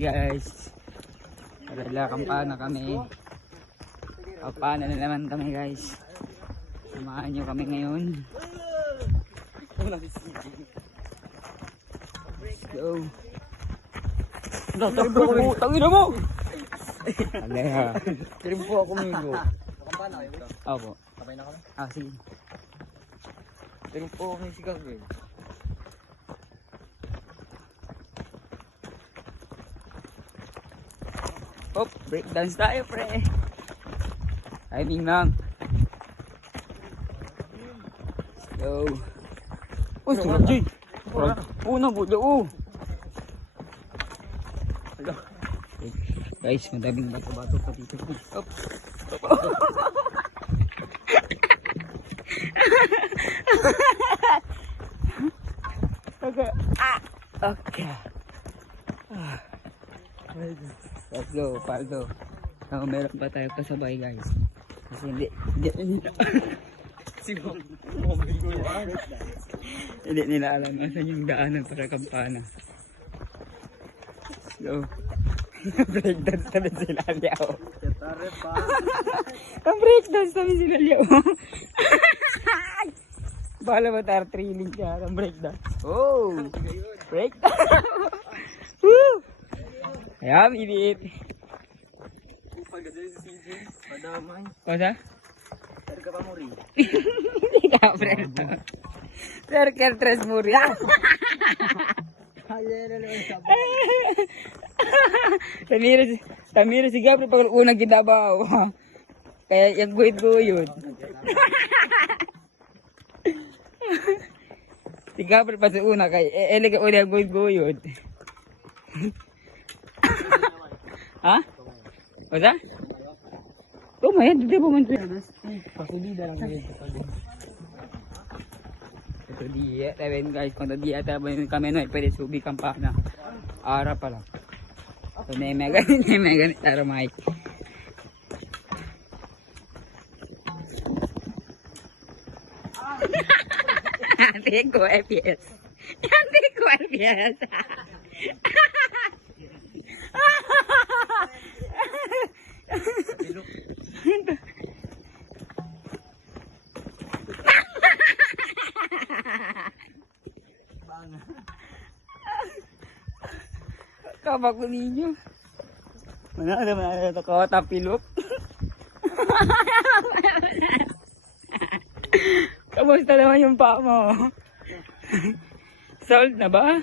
guys. Karala kampana kami. Kampana na naman kami guys. Samahan nyo kami ngayon. Let's go. Tangina mo! Aleha. Tirim po ako mingo. Kampana kayo bro? Opo. Kapay na kami? Sige. Tirim po ako si Gag eh. Hop, breakdance tayo pre. Timing lang. Let's go. Uy, surat Joy. Una bulo. Guys, madaming bato-bato pa dito. Hop. Okay. Okay. Let's go, Paldo. Meron pa tayo kasabay guys. Kasi hindi nila alam nasan yung daanan para kampana. Let's go. Breakdance namin sila Liao. Ang breakdance namin sila Liao. Bahala ba tayo trailing ka ng breakdance? Oh! Breakdance! Woo! Ayan, init. Pagkadali sa CJ, padamay. Pasa? Pero ka pa mo rin. Hindi ka, Fredo. Circle tres muri. Tamira si Gabriel pag unang ginabaw. Kaya yung guhit-guhit. Si Gabriel pa sa una kaya elega una yung guhit-guhit. Ha? Wala? Tumaya, hindi ba man ito? Pasulida lang ngayon. Ito diya, tayo guys, kung diya tayo kami no, pwede subi kampana. Ara pa lang. So, may ganit, tara Mike. Hindi ko FPS. Hindi ko FPS. Kabak ko ninyo. Mana ito ko tapilok. Kamusta naman yung paa mo? Sold na ba?